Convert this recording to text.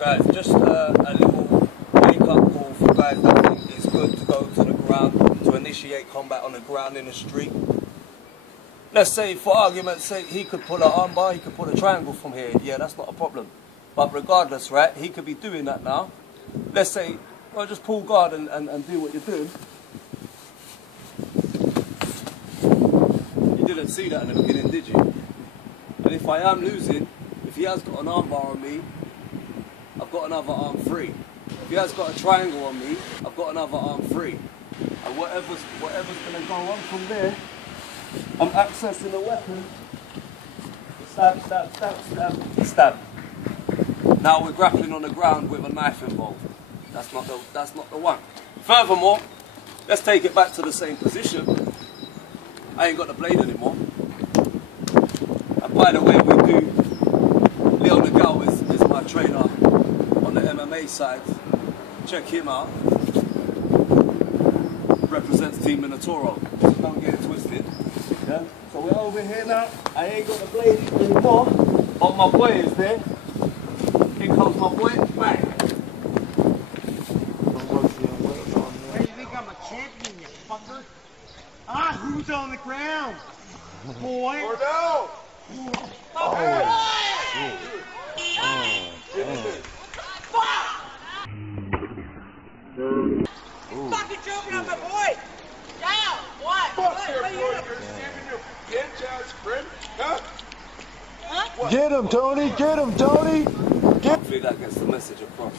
Guys, just a little wake-up call for guys that think it's good to go to the ground to initiate combat on the ground in the street. Let's say, for argument's sake, he could pull an armbar, he could pull a triangle from here. Yeah, that's not a problem. But regardless, right, he could be doing that now. Let's say, well, just pull guard and do what you're doing. You didn't see that in the beginning, did you? And if I am losing, if he has got an armbar on me, I've got another arm free. If he has got a triangle on me, I've got another arm free. And whatever's going to go on from there, I'm accessing the weapon. Stab, stab, stab, stab, stab. Now we're grappling on the ground with a knife involved. That's not the one. Furthermore, let's take it back to the same position. I ain't got the blade anymore. And by the way, Leo Nagal is my trainer on the MMA side. Check him out. Represents Team Minotauro. Don't get it twisted. Yeah? So we're over here now. I ain't got the blade anymore, but my boy is there. Here comes my boy. Bang. Hey, you think I'm a champion, you fucker? Ah, who's on the ground? Boy. Or no. Fucking joking on my boy! Yeah, what? What are you doing? Huh? Get him, Tony! Get him, Tony! Hopefully that gets the message across.